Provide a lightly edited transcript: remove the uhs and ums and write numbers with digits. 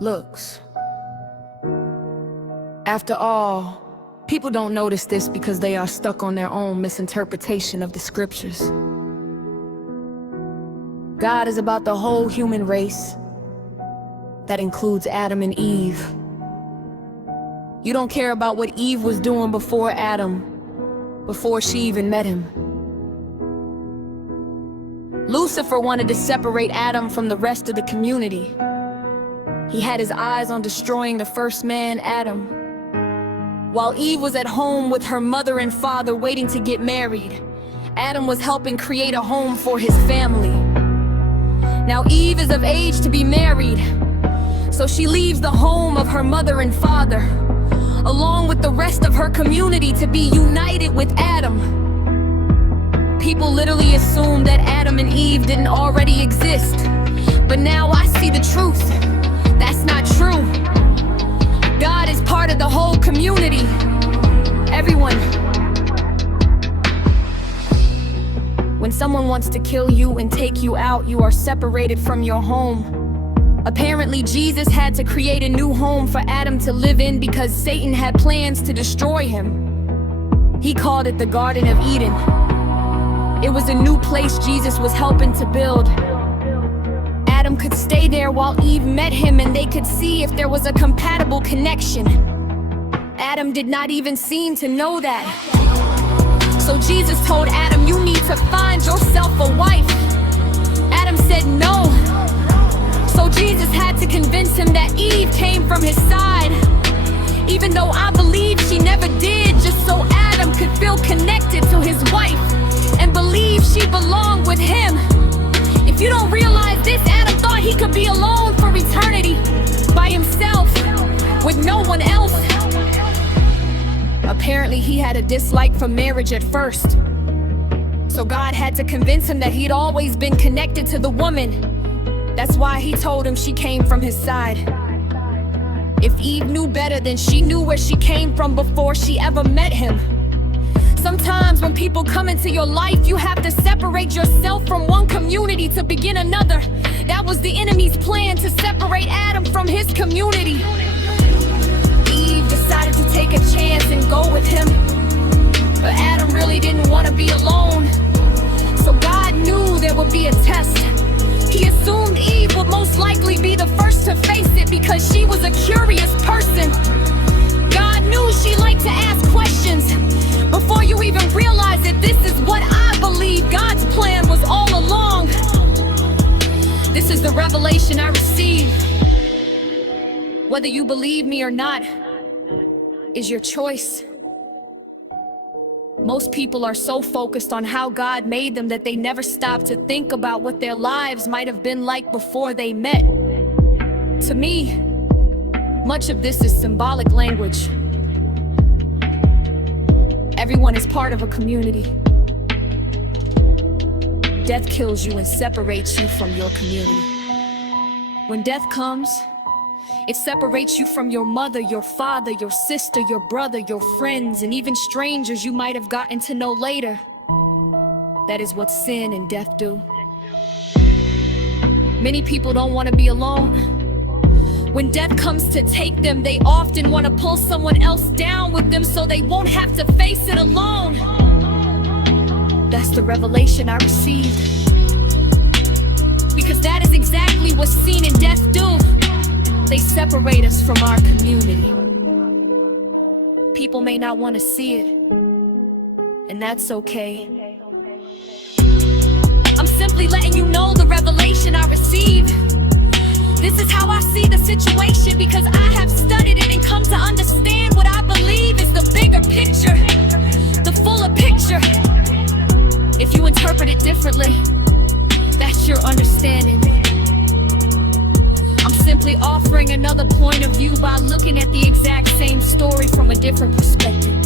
looks. After all, people don't notice this because they are stuck on their own misinterpretation of the scriptures. God is about the whole human race. That includes Adam and Eve. You don't care about what Eve was doing before Adam, before she even met him. Lucifer wanted to separate Adam from the rest of the community. He had his eyes on destroying the first man, Adam. While Eve was at home with her mother and father waiting to get married, Adam was helping create a home for his family. Now Eve is of age to be married, so she leaves the home of her mother and father, along with the rest of her community, to be united with Adam. People literally assume that Adam and Eve didn't already exist, but now I see the truth. That's not true. God is part of the whole community. Everyone. When someone wants to kill you and take you out, you are separated from your home. Apparently, Jesus had to create a new home for Adam to live in because Satan had plans to destroy him. He called it the Garden of Eden. It was a new place Jesus was helping to build. Adam could stay there while Eve met him, and they could see if there was a compatible connection. Adam did not even seem to know that. So Jesus told Adam, "You need to find yourself a wife." Adam said no. So Jesus had to convince him that Eve came from his side, even though I believe she never did, just so Adam could feel connected to his wife and believe she belonged with him. If you don't realize this, Adam thought he could be alone for eternity, by himself, with no one else. Apparently he had a dislike for marriage at first, so God had to convince him that he'd always been connected to the woman. That's why he told him she came from his side. If Eve knew better, then she knew where she came from before she ever met him. Sometimes when people come into your life, you have to separate yourself from one community to begin another. That was the enemy's plan, to separate Adam from his community. Eve decided to take a chance and go with him, but Adam really didn't want to be alone. So God knew there would be a test. He assumed Eve would most likely be the first to face it because she was a curious person. God knew she liked to ask questions. Before you even realize it, this is what I believe God's plan was all along. This is the revelation I received. Whether you believe me or not is your choice. Most people are so focused on how God made them that they never stop to think about what their lives might have been like before they met. To me, much of this is symbolic language. Everyone is part of a community. Death kills you and separates you from your community. When death comes, it separates you from your mother, your father, your sister, your brother, your friends, and even strangers you might have gotten to know later. That is what sin and death do. Many people don't want to be alone. When death comes to take them, they often want to pull someone else down with them so they won't have to face it alone. That's the revelation I received. Because that is exactly what sin and death do. They separate us from our community. People may not want to see it, and that's okay. I'm simply letting you know the revelation I received. This is how I see the situation because I have studied it and come to understand what I believe is the bigger picture, the fuller picture. If you interpret it differently, that's your understanding. I'm simply offering another point of view by looking at the exact same story from a different perspective.